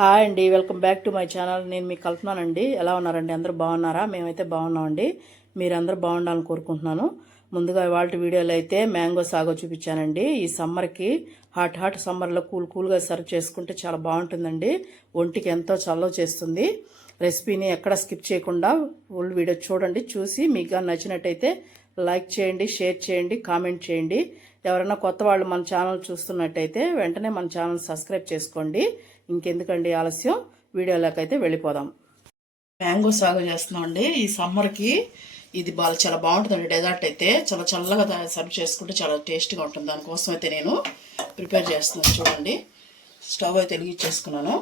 Hi అండి, welcome back to my channel. నేను మీకు కల్పనానండి. ఎలా ఉన్నారండి? అందరూ బాగున్నారా? మేమైతే బాగున్నామండి. మీరందరూ బాగుండాలని కోరుకుంటున్నాను. ముందుగా ఇవాళ వీడియోలో అయితే మ్యాంగో సాగో చూపించానండి. ఈ సమ్మర్కి హాట్ సమ్మర్లో కూల్గా సర్వ్ చేసుకుంటే చాలా బాగుంటుందండి. ఒంటికి ఎంతో చలవ చేస్తుంది. రెసిపీని ఎక్కడ స్కిప్ చేయకుండా ఫుల్ వీడియో చూడండి. చూసి మీకు నచ్చినట్టయితే లైక్ చేయండి, షేర్ చేయండి, కామెంట్ చేయండి. ఎవరైనా కొత్త వాళ్ళు మన ఛానల్ చూస్తున్నట్టయితే వెంటనే మన ఛానల్ సబ్స్క్రైబ్ చేసుకోండి. ఇంకెందుకండి ఆలస్యం, వీడియోలోకి అయితే వెళ్ళిపోదాం. మ్యాంగో సాగు చేస్తున్నామండి. ఈ సమ్మర్కి ఇది చాలా బాగుంటుందండి. డెజర్ట్ అయితే చాలా చల్లగా సర్వ్ చేసుకుంటే చాలా టేస్ట్గా ఉంటుంది. దానికోసం అయితే నేను ప్రిపేర్ చేస్తున్నాను. చూడండి, స్టవ్ అయితే వెలిగించేసుకున్నాను.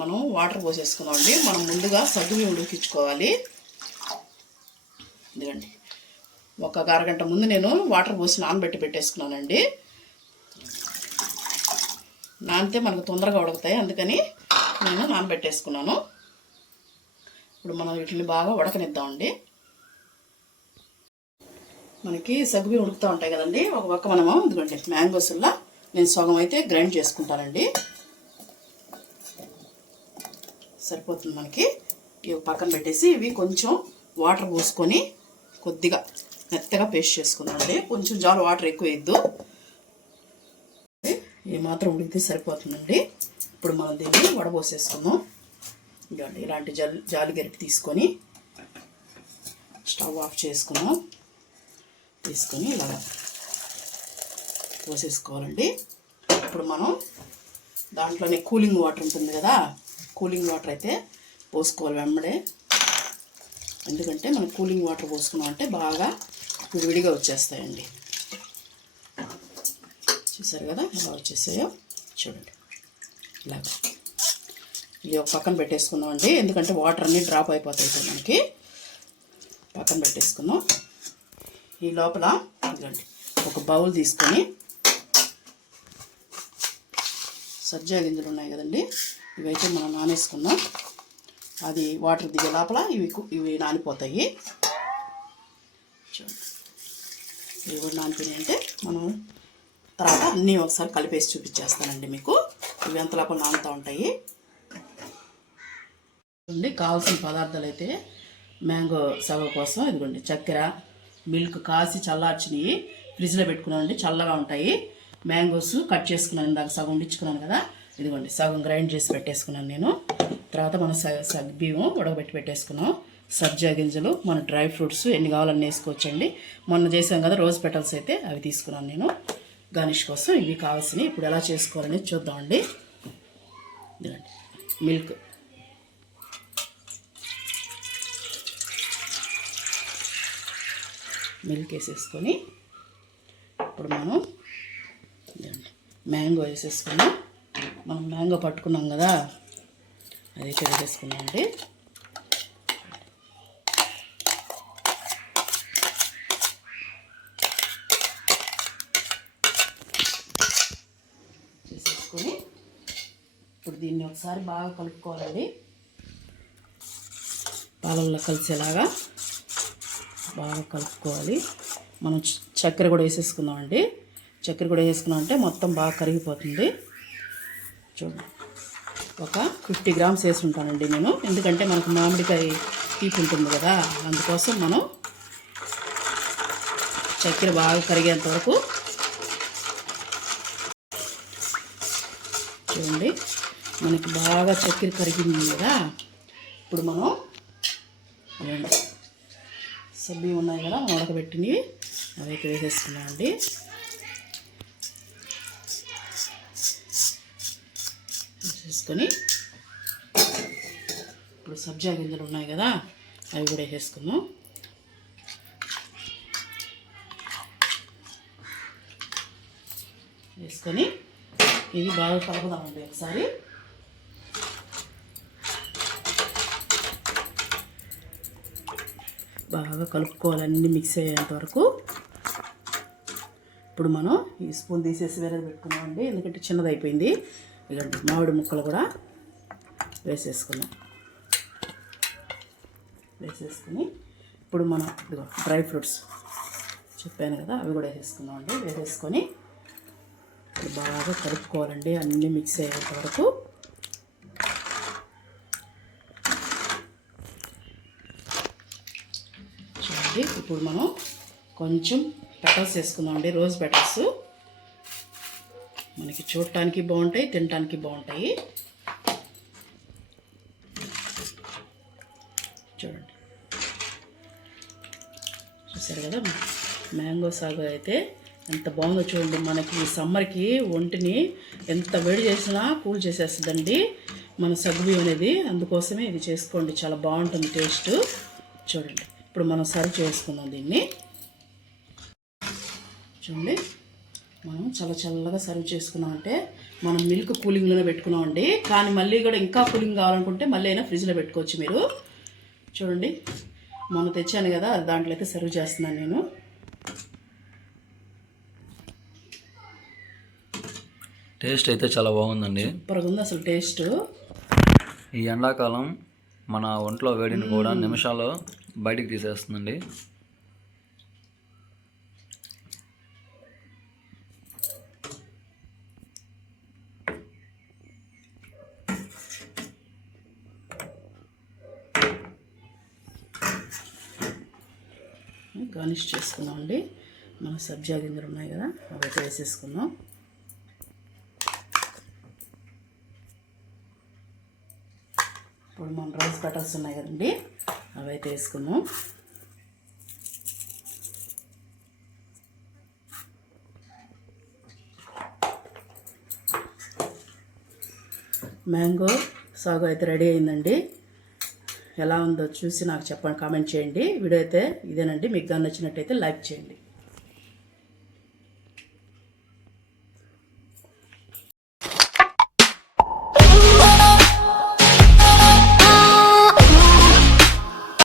మనం వాటర్ పోసేసుకున్నామండి. మనం ముందుగా సగ్గుని ఉడికించుకోవాలి. ఇదిగండి, ఒక అరగంట ముందు నేను వాటర్ పోసి నానబెట్టి పెట్టేసుకున్నానండి. నానితే మనకు తొందరగా ఉడుకుతాయి, అందుకని నేను నానబెట్టేసుకున్నాను. ఇప్పుడు మనం వీటిని బాగా ఉడకనిద్దామండి. మనకి సగ్గుబియ్యం ఉడుకుతూ ఉంటాయి కదండి. ఒక పక్క మనము ఇదిగోండి మ్యాంగోస్లా నేను సగం అయితే గ్రైండ్ చేసుకుంటానండి. సరిపోతుంది మనకి. ఇవి పక్కన పెట్టేసి ఇవి కొంచెం వాటర్ పోసుకొని కొద్దిగా మెత్తగా పేస్ట్ చేసుకుందామండి. కొంచెం జాలు వాటర్ ఎక్కువ వేయద్దు, ఈ మాత్రం ఉడికితే సరిపోతుందండి. ఇప్పుడు మనం దీన్ని వడబోసేసుకుందాం. ఇదిగోండి, ఇలాంటి జాలి గరిటె తీసుకొని స్టవ్ ఆఫ్ చేసుకున్నాం. తీసుకొని ఇలా పోసేసుకోవాలండి. ఇప్పుడు మనం దాంట్లోనే కూలింగ్ వాటర్ ఉంటుంది కదా, కూలింగ్ వాటర్ అయితే పోసుకోవాలి వెంబడే. ఎందుకంటే మనం కూలింగ్ వాటర్ పోసుకున్నాం అంటే బాగా విడిగా వచ్చేస్తాయండి. చూసారు కదా ఎలా వచ్చేసాయో, చూడండి. ఇలాగ ఇది ఒక పక్కన పెట్టేసుకుందాం అండి. ఎందుకంటే వాటర్ అన్నీ డ్రాప్ అయిపోతాయి ఇప్పుడు మనకి. పక్కన పెట్టేసుకుందాం. ఈ లోపల ఇదిగోండి ఒక బౌల్ తీసుకొని సజ్జా గింజలు ఉన్నాయి కదండి, ఇవైతే మనం నానేసుకుందాం. అది వాటర్ దిగే లోపల ఇవి నానిపోతాయి. చూడండి, ఇవి కూడా నానిపోయినాయి అంటే మనం తర్వాత అన్నీ ఒకసారి కలిపేసి చూపించేస్తానండి మీకు. ఇవి ఎంత లోపల నానుతూ ఉంటాయి. ఇదిగోండి కావాల్సిన పదార్థాలు అయితే మ్యాంగో సగ కోసం ఇదిగోండి చక్కెర, మిల్క్ కాసి చల్లార్చినవి ఫ్రిడ్జ్లో పెట్టుకున్నానండి, చల్లగా ఉంటాయి. మ్యాంగోస్ కట్ చేసుకున్నాను, ఇందాక సగం ఉండించుకున్నాను కదా, ఇదిగోండి సగం గ్రైండ్ చేసి పెట్టేసుకున్నాను నేను. తర్వాత మనం బియ్యం ఉడకబెట్టి పెట్టేసుకున్నాం. సబ్జా గింజలు, మన డ్రై ఫ్రూట్స్ ఎన్ని కావాలన్నీ వేసుకోవచ్చండి. మొన్న చేసాం కదా రోజ్ పెటల్స్, అయితే అవి తీసుకున్నాను నేను గార్నిష్ కోసం. ఇవి కావాల్సినవి. ఇప్పుడు ఎలా చేసుకోవాలనేది చూద్దామండి. ఇదిగోండి మిల్క్ వేసేసుకొని ఇప్పుడు మనం మ్యాంగో వేసేసుకున్నాం. మనం మ్యాంగో పట్టుకున్నాం కదా, అది వేసేసుకున్నామండి. చేసేసుకొని ఇప్పుడు దీన్ని ఒకసారి బాగా కలుపుకోవాలండి. పాలల్లో కలిసేలాగా బాగా కలుపుకోవాలి. మనం చక్కెర కూడా వేసేసుకుందామండి. చక్కెర కూడా వేసుకున్నామంటే మొత్తం బాగా కరిగిపోతుంది. చూడండి, ఒక 50 గ్రామ్స్ వేసి ఉంటానండి నేను. ఎందుకంటే మనకు మామిడికాయ తీపి ఉంటుంది కదా, అందుకోసం మనం చక్కెర బాగా కరిగేంత వరకు చూడండి. మనకి బాగా చక్కెర కరిగింది కదా, ఇప్పుడు మనం సబ్బియ్యం ఉన్నాయి కదా ఉడకబెట్టినవి అవైతే వేసేసుకున్నామండి. వేసేసుకొని ఇప్పుడు సబ్జా గింజలు ఉన్నాయి కదా, అవి కూడా వేసేసుకుందాం. వేసుకొని ఇది బాగా కలుపుదామండి ఒకసారి. బాగా కలుపుకోవాలి అన్నీ మిక్స్ అయ్యేంత వరకు. ఇప్పుడు మనం ఈ స్పూన్ తీసేసి వేరే పెట్టుకున్నామండి, ఎందుకంటే చిన్నది అయిపోయింది. ఇలాంటి మామిడి ముక్కలు కూడా వేసేసుకున్నాం. వేసేసుకుని ఇప్పుడు మనం ఇదిగో డ్రై ఫ్రూట్స్ చెప్పాను కదా, అవి కూడా వేసేసుకున్నామండి. వేసేసుకొని బాగా కలుపుకోవాలండి అన్నీ మిక్స్ అయ్యేంత వరకు. దీంట్లోకి ఇప్పుడు మనం కొంచెం పెటల్స్ వేసుకుందామండి. రోజ్ పెటల్స్ మనకి చూడటానికి బాగుంటాయి, తినటానికి బాగుంటాయి. చూడండి, చూసారు కదా మ్యాంగో సాగు అయితే ఎంత బాగుందో చూడండి. మనకి ఈ సమ్మర్కి ఒంటిని ఎంత వేడి చేసినా కూల్ చేసేస్తుందండి మన సగ్గుబియ్యం అనేది. అందుకోసమే ఇది చేసుకోండి, చాలా బాగుంటుంది టేస్ట్. చూడండి, ఇప్పుడు మనం సర్వ్ చేసుకుందాం దీన్ని. చూడండి, మనం చాలా చల్లగా సర్వ్ చేసుకున్నామంటే మనం మిల్క్ కూలింగ్లోనే పెట్టుకున్నామండి. కానీ మళ్ళీ కూడా ఇంకా కూలింగ్ కావాలనుకుంటే మళ్ళీ అయినా ఫ్రిడ్జ్లో పెట్టుకోవచ్చు మీరు. చూడండి, మొన్న తెచ్చాను కదా, దాంట్లో అయితే సర్వ్ చేస్తున్నాను నేను. టేస్ట్ అయితే చాలా బాగుందండి, సూపర్గా ఉంది అసలు టేస్ట్. ఈ ఎండాకాలం మన ఒంట్లో వేడిని కూడా నిమిషాల్లో బయటికి తీసేస్తుందండి. గార్నిష్ చేసుకుందామండి. మన సబ్జా గింజలు ఉన్నాయి కదా, అవి వేసేసుకుందాం. ఇప్పుడు మన రోజ్ పెటల్స్ ఉన్నాయి కదండి, అవి అయితే వేసుకుందాం. మ్యాంగో సాగు అయితే రెడీ అయిందండి. ఎలా ఉందో చూసి నాకు చెప్పండి, కామెంట్ చేయండి. వీడియో అయితే ఇదేనండి. మీకు కానీ నచ్చినట్టయితే లైక్ చేయండి.